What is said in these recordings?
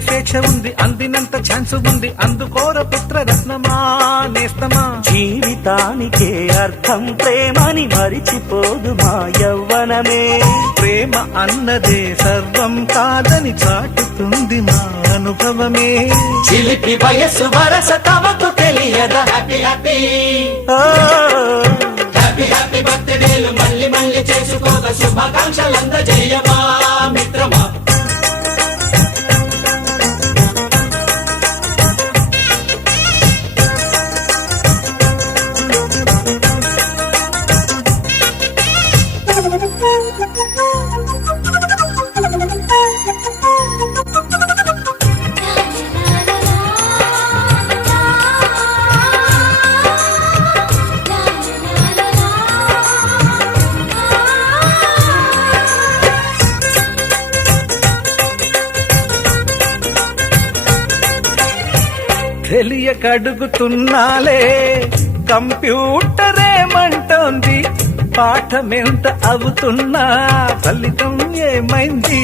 ఆపలేని స్వేచ్ఛ ఉంది, అందినంత ఛాన్స్ ఉంది, అందుకోర పుత్ర రత్నమా నేస్తమా. జీవితానికే అర్థం ప్రేమని మరిచిపోదు మా యవ్వనమే. ప్రేమ అన్నదే సర్వం కాదని చాటుతుంది మా అనుభవమే. చిలిపి వయస్సు వరస తమకు తెలియదా. హ్యాపీ హ్యాపీ హ్యాపీ హ్యాపీ బర్త్డేలు మళ్ళీ మళ్ళీ చేసుకోక శుభాకాంక్షలందజేయమా మిత్రమా. తెలియకడుగుతున్నాలే కంప్యూటర్ ఏమంటోంది, పాఠమెంత అవుతున్నా ఫలితం ఏమైంది.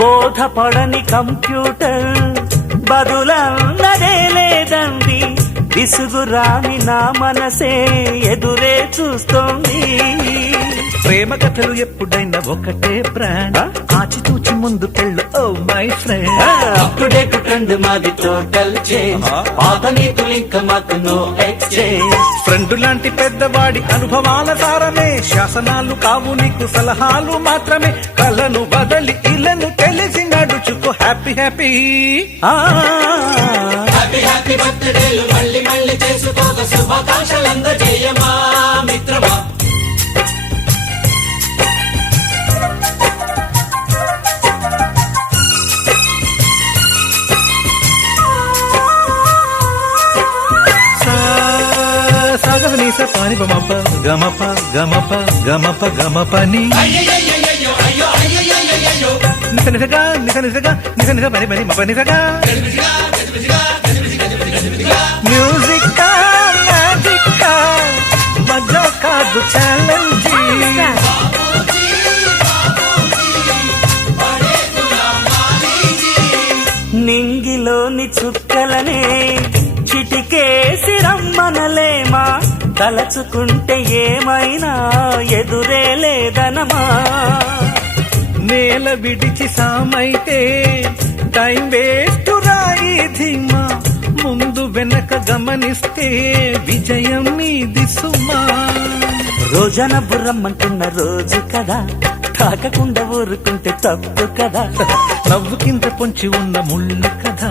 బోధపడని కంప్యూటర్ బదులన్నదే లేదండి, విసుగురాని నా మనసే ఎదురే చూస్తోంది. ప్రేమ కథలు ఎప్పుడైనా ఒకటే బ్రాండ్, ఆచితూచి ముందుకెళ్ళు oh my friend. Update trend మాది టోటల్ చేంజ్, పాత నీతులు ఇంకా మాకు నో ఎక్స్చేంజ్. ఫ్రెండ్ లాంటి పెద్దవాడి అనుభవాల సారమే, శాసనాలు కావు నీకు సలహాలు మాత్రమే. కలను బదలి ఇలను తెలిసి నడుచుకో హ్యాపీ హ్యాపీ. హ్యాపీ హ్యాపీ బర్త్డేలు మళ్ళీ మళ్ళీ చేసుకోక శుభాకాంక్షలందజేయమా మిత్రమా. సాగనీస పాని బమప గమప గమప గమప గమపని నిస నిసగా నిస నిసగా నిస నిస పని పని మప నిసగా. మ్యూజిక్ మ్యాజిక్ మజా కాదు ఛాలెంజ్. నింగిలోని చుక్కలనే చిటికేసి రమ్మనలేమా, తలచుకుంటే ఏమైనా ఎదురే లేదనమా. నేల విడిచి సామైతే టైం వేస్ట్ రాయి ధీమా, ముందు వెనక గమనిస్తే విజయం మీది సుమా. రోజన బుర్రమ్మంటున్న రోజు కదా, తాకకుండా ఊరుకుంటే తప్పు కదా. నవ్వు కింద పొంచి ఉన్న ముళ్ళు కదా,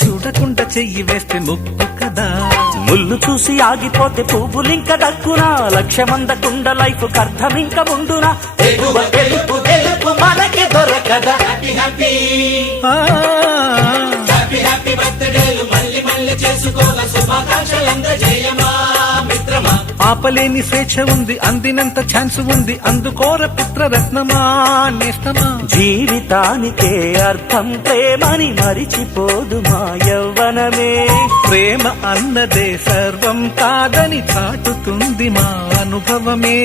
చూడకుండా చెయ్యి వేస్తే ముప్పు కదా. ముళ్ళు చూసి ఆగిపోతే పువ్వులింక దక్కునా, లక్ష్యమందకుండా లైఫ్ అర్థం ఇంక ఉండునా. ఎగువ గెలుపు గెలుపు మనకి దొరకదా. హ్యాపీ హ్యాపీ హ్యాపీ హ్యాపీ బర్త్డేలు మళ్ళీ మళ్ళీ చేసుకోక శుభాకాంక్షలందజేయమా మిత్రమా. ఆపలేని స్వేచ్ఛ ఉంది, అందినంత ఛాన్స్ ఉంది, అందుకోర పుత్ర రత్నమా నేస్తమా. జీవితానికే అర్థం ప్రేమని మరిచిపోదు మా యవ్వనమే. ప్రేమ అన్నదే సర్వం కాదని చాటుతుంది మా అనుభవమే.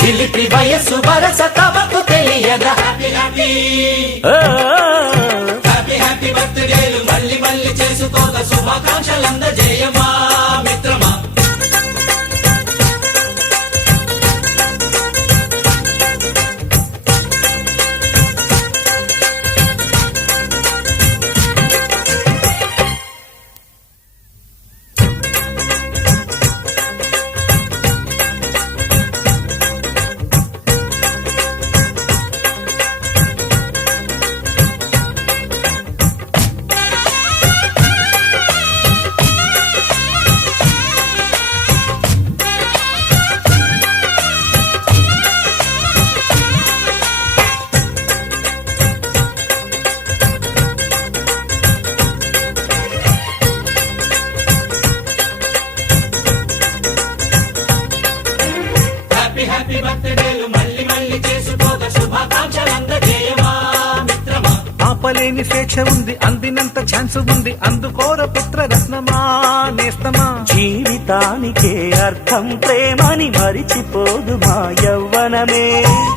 చిలిపి వయస్సు వరస తమకు తెలియదా. హ్యాపీ హ్యాపీ హ్యాపీ హ్యాపీ బర్త్డేలు మళ్ళీ మళ్ళీ చేసుకోక శుభాకాంక్షలందజేయమా మిత్రమా. హ్యాపీ బర్త్డేలు మళ్ళీ మళ్ళీ చేసుకోక శుభాకాంక్షలందజేయమా మిత్రమా. ఆపలేని స్వేచ్ఛ ఉంది, అందినంత ఛాన్స్ ఉంది, అందుకోర పుత్ర రత్నమా నేస్తమా. జీవిత జీవితానికే అర్థం ప్రేమని మరిచిపోదు మా యవ్వనమే.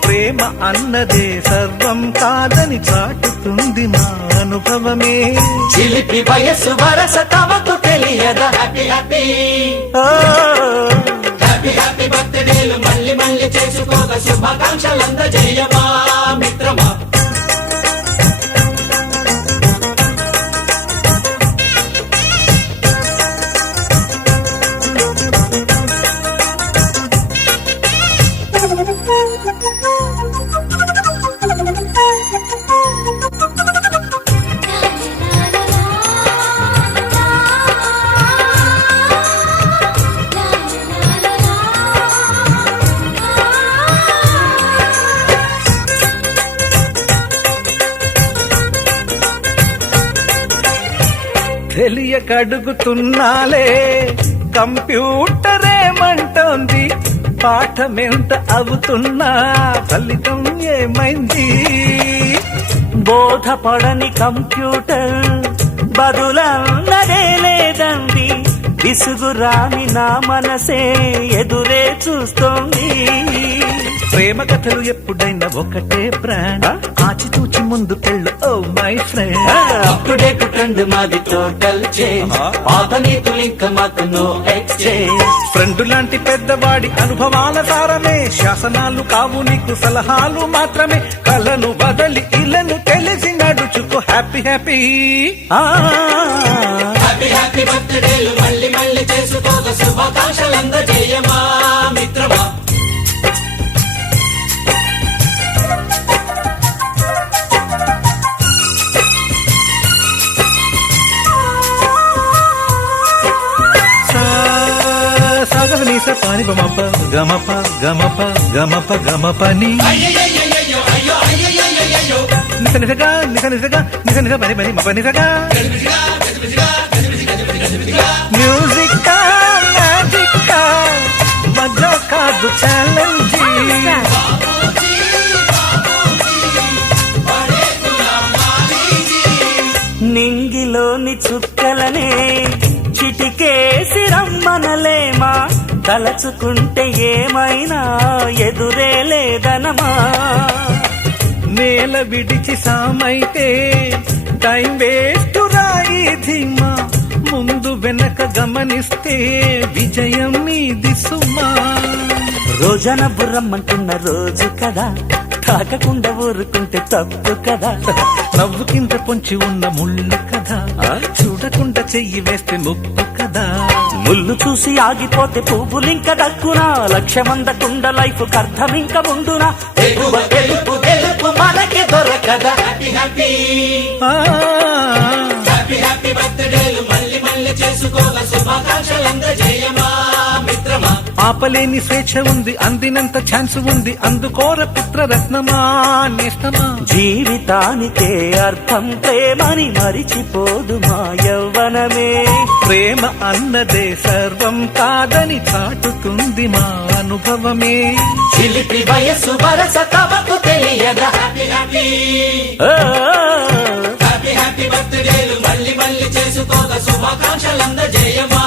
ప్రేమ అన్నదే సర్వం కాదని చాటుతుంది మా అనుభవమే. చిలిపి వయసు వరస తమకు తెలియదా హ్యాపీ హ్యాపీ ఓ, హ్యాపీ హ్యాపీ బర్త్డేలు మళ్ళీ మళ్ళీ చేసుకోక శుభాకాంక్షలందజేయమా మిత్రమా. తెలియకడుగుతున్నాలే కంప్యూటరేమంటోంది, పాఠమేంట అవుతున్నా ఫలితం ఏమైంది. బోధపడని కంప్యూటర్ బదులన్నదే లేదండి, విసుగురాని నా మనసే ఎదురే చూస్తోంది. ప్రేమ కథలు ఎప్పుడైనా ఒకటే బ్రాండ్, ఆచితూచి ముందుకెళ్ళు oh my friend. Up to date trend మాది టోటల్ చేంజ్, పాత నీతులు ఇంకా మాకు నో ఎక్స్చేంజ్. ఫ్రెండ్ లాంటి పెద్దవాడి అనుభవాల సారమే, శాసనాలు కావు నీకు సలహాలు మాత్రమే. కలను వదలి ఇలను తెలిసి నడుచుకో హ్యాపీ హ్యాపీ. హ్యాపీ హ్యాపీ బర్త్డేలు మళ్ళీ మళ్ళీ చేసుకోక శుభాకాంక్షలందజేయమా మిత్రమా. సాగనీస పాని బమప గమప గమప గమప గమపని అయ్యయ్యయ్యయ్యో, అయ్యో అయ్యయ్యయ్యయ్యో. నిస నిసగా నిస నిసగా నిస నిస పని పని మప నిసగా. మ్యూజిక్ మ్యాజిక్ మజా కాదు ఛాలెంజ్. నింగిలోని చుక్కలనే చిటికేసి రమ్మనలేమా, తలచుకుంటే ఏమైనా ఎదురే లేదనమా. నేల విడిచి సామైతే టైం వేస్ట్ రాయి ధీమా, ముందు వెనక గమనిస్తే విజయం మీది సుమా. రోజన బుర్రమ్మంటున్న రోజు కదా, తాకకుండా ఊరుకుంటే తప్పు కదా. నవ్వు కింద పొంచి ఉన్న ముళ్ళు కదా, చూడకుండా చెయ్యి వేస్తే ముప్పు కదా. ముళ్ళు చూసి ఆగిపోతే పువ్వులింక దక్కునా, లక్ష్యమందకుండా లైఫ్ అర్థమింక ఉండునా. ఎగువ గెలుపు గెలుపు మనకి దొరకదా హ్యాపీ హ్యాపీ ఆ, హ్యాపీ హ్యాపీ బర్త్డేలు మళ్ళీ మళ్ళీ చేసుకోక శుభాకాంక్షలందజేయమా మిత్రమా. ఆపలేని స్వేచ్ఛ ఉంది, అందినంత ఛాన్స్ ఉంది, అందుకోర పుత్రరత్నమా నేస్తమా. జీవితానికే అర్థం ప్రేమని మరిచిపోదు మా యవ్వనమే. ప్రేమ అన్నదే సర్వం కాదని చాటుతుంది మా అనుభవమే. చిలిపి వయసు వరస తమకు తెలియదా హ్యాపీ హ్యాపీ ఓ, హ్యాపీ హ్యాపీ బర్త్డేలు మళ్ళీ మళ్ళీ చేసుకోక శుభాకాంక్షలందజేయమా.